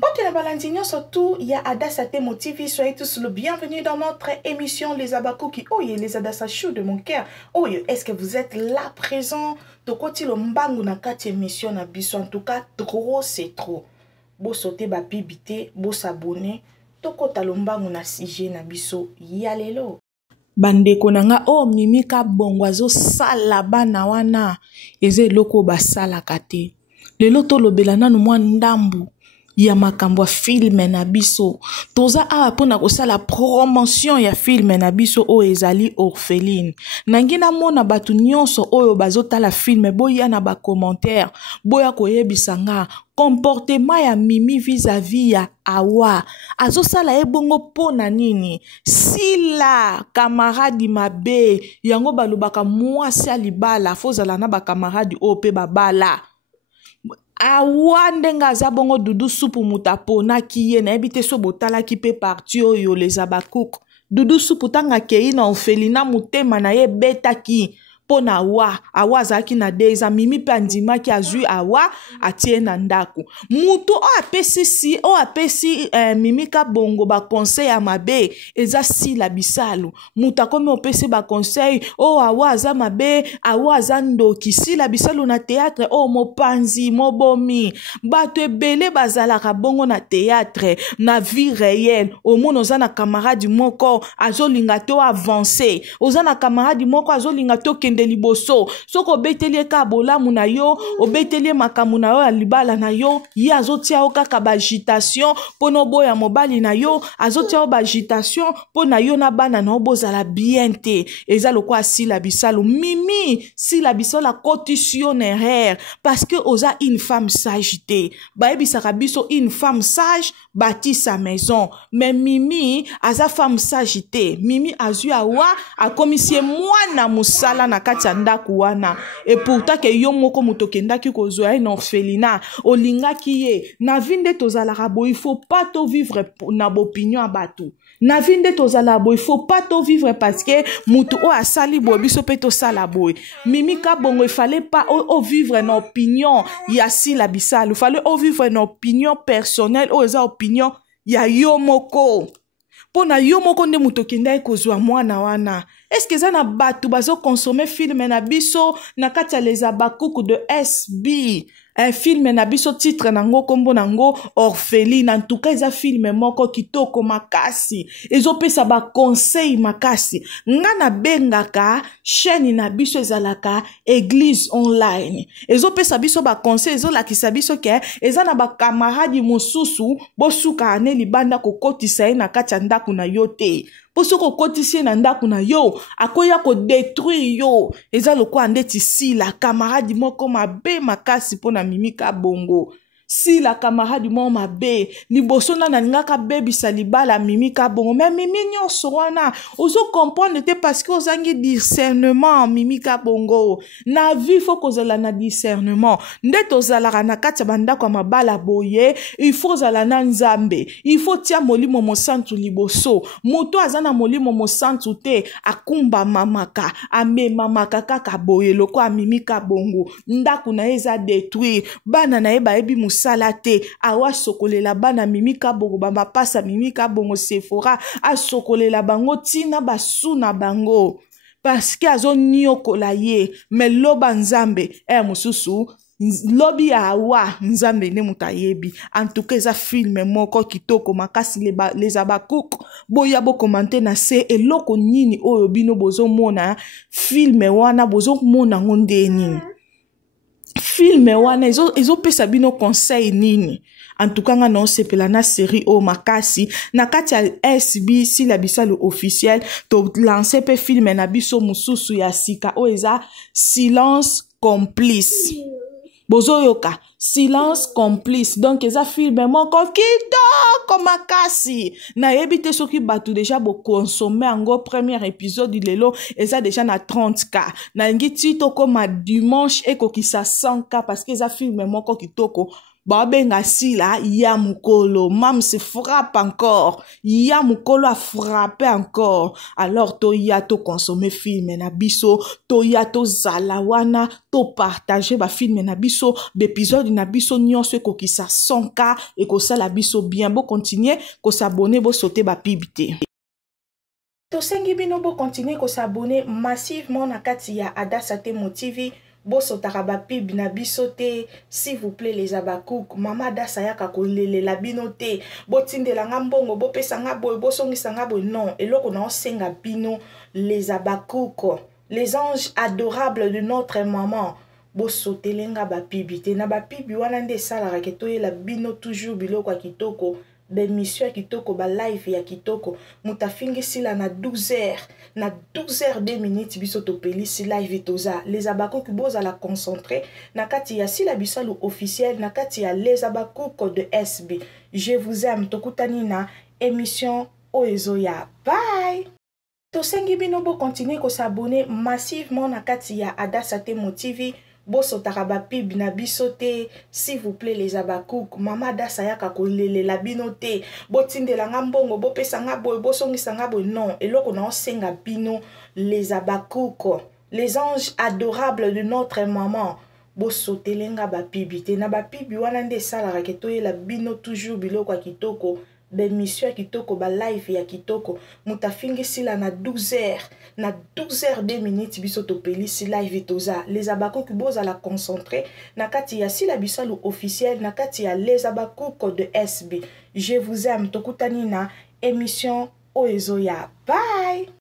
Mpote na balandinyo surtout, il y a Adassa Temo TV. Soyez tous le bienvenue dans notre émission Les Abakuki. Oh, les Adassa chou de mon cœur. Oh, est-ce que vous êtes là présent? Tokoti lo mbangu na kati émission na biso. En tout cas, trop c'est trop. Bo sauter ba pibité, bo s'abonner. Tokota lo mbangu na sujet na biso. Yalelo. Bandeko nanga o mimika bongwazo sala bana wana. Eze loko ba sala kate. Lelo to lobela nanu mwa ndambu. Ya makambo filme na biso toza awa pona kosala promotion ya filme na biso o ezali orpheline nangina mona batu nyonso oyo bazotala filme boya na ba commentaire boya koyebisa nga comportement ya Mimi vis-à-vis ya Awa azosala ebongo pona nini sila camarade mabe yango balobaka mwasi alibala fozala na ba camarade o pe babala Awa ndenga aza bongo dudu supu mutapo na kiye na ebite so botala ki pe parti oyo les Abakouk dudu supu tanga kei na orphelina mutema na ye beta ki pona Awa azaki na deza Mimi pe andima ki azui Awa atie na ndako mutu o apesi Mimi ka bongo ba conseil ya mabe eza sila bisalu mutu akomi opesi ba conseil o Awa aza mabe Awa aza ndoki sila bisalu na théâtre o mopanzi mobomi bato ebele bazalaka bongo na théâtre na vie réelle omono oza na camarade moko azolinga to avancer oza na camarade moko azolinga to kende liboso soko obeteli ka bolamu na yo obeteli makamu na yo ya libala na yo ye azotia o kaka ba agitation pono boya mobali na yo azotia o ba agitation pona yo na bana na obozala bien te eza lokwa sila bisalu Mimi sila bisalu cotissionnaire parce que oza une femme sage te bayebisaka biso une femme sage bâtit sa maison mais Mimi aza femme sage te Mimi azui Awa akomisie mwana musala na kati ya ndako wana et pourtant ke yo moko mutokendaki kozwa na orphelina olingaki ye na vinde tozalaka bo il faut pas to vivre na opinion abatu na vinde tozala bo il faut pas to vivre parce que mutu o asali bo biso pe to sala boy Mimi ka bongo il fallait pas o vivre na opinion ya sila bisalu il fallait o vivre na opinion personnelle o eza opinion ya yo moko pona yo moko nde mutokenda ekozwa mwana wana est-ce que ça na batu bazo consommer film na biso na kati ya les Abakouk de SB un film na biso titre nango kombo nango orpheline en tout cas eza film moko kitoko makasi ezopesa ba conseil makasi nga na bengaka chaîne na biso ezalaka église online ezopesa biso ba conseil ezolakisa biso ke eza na ba camarade mosusu bosuka ane libanda kokotisa ye na kati ya ndako na yo te posoko kotisi na ndako na yo akoya ko détruire yo eza lokwa ndeti sila camarade moko mabe makasi pona Mimi ka bongo si la camarade mo mabe liboso na ningaka bebisa libala Mimi ka bongo mais Mimi nyonso wana ozo comprendre te parce que ozangi discernement Mimi ka bongo na vie faut kozala na discernement ndeto ozalaka na kati ya bandako ya mabala boye il faut ozala na nzambe il faut tia molimo mosantu liboso moto aza na molimo mosantu te akumba mamaka amemamaka kaka boye loko Mimi ka bongo ndako na eza détruire bana na ye bayebi salate Awa sokolela bana Mimi ka bongo bamba pasa Mimi ka bongo Sephora asokolela bango tina basuna bango parce que azo nyokola ye mais loba nzambe mususu lobi ya Awa nzambe ne mutayebi en tout cas eza film moko kitoko makasi les Abakouk boya bo commenter na se eloko nini oyo bino bozo mona film wana bozo mona ngondeni filme wana ezopesa bino conseil nini en tout cas nga non sepela na série o makasi na kati ya SB si la bisalu officiel to lancer pe filme na biso mususu ya sika o eza silence complice bozoyoka silence complice donc eza filme moko kitoko makasi na yebite soki batu déjà bo consommer ango premier épisode lelo eza déjà na 30k na ngi tito koma dimanche ekokisa 100k parce que eza filme moko kitoko babenga sila ya mukolo. Mam se frappe encore. Ya mukolo a frappé encore. Alors to ya to consommer film na biso, to ya to zalawana, to partager ba film na biso, d'épisode na biso nyonso ko ki sa 100K et ko sa la biso bien. Bo continuer ko s'abonner, bo sauter ba pibité. To sengi bino bo continuer ko s'abonner massivement na kati ya Adasate Mo TV. Bo sotaka ba pib na biso te, s'il vous plaît les abakouk. Mama Dasa yaka ko lele la bino te. Bo tindela nga mbongo, bo pesa nga boy, bo songisa nga boy. Non, eloko na osenga bino les abakouk. Les anges adorables de notre maman. Bo sotelenga ba pibité. Na ba pibi wana nde salara ke toye la bino toujours biloko kitoko. D'émission ya kitoko, ba live ya kitoko. Mutafingi sila na 12h. Na 12h 2 minutes biso to peli si live toza. Les abakouk boza la concentrer. Na kati ya sila bisalu officiel. Na kati ya les abakouk de SB. Je vous aime. Tokutani na émission Oezoya. Bye! To sengi bino bo continuer ko s'abonner massivement na kati ya Adasate Mo TV. Bo sotaka ba pib na biso te, s'il vous plaît les abakouk. Mama Dasa yaka ko lele la bino te. Bo tindela nga mbongo, bo pesa nga boy, bo songisa nga boy. Non, eloko na osenga bino les abakouk. Les anges adorables de notre maman. Bo sotelenga ba pibité. Na ba pibi wana nde salara ke toye la bino toujours biloko kitoko. D'émission ya kitoko, ba live ya kitoko. Mutafingi sila na 12h. Na 12h 2 minutes biso to peli si live toza. Les abakouk boza la concentrer. Na kati ya sila bisalu officiel. Na kati ya les abakouk de SB. Je vous aime. Tokutani na émission Oezoya. Bye!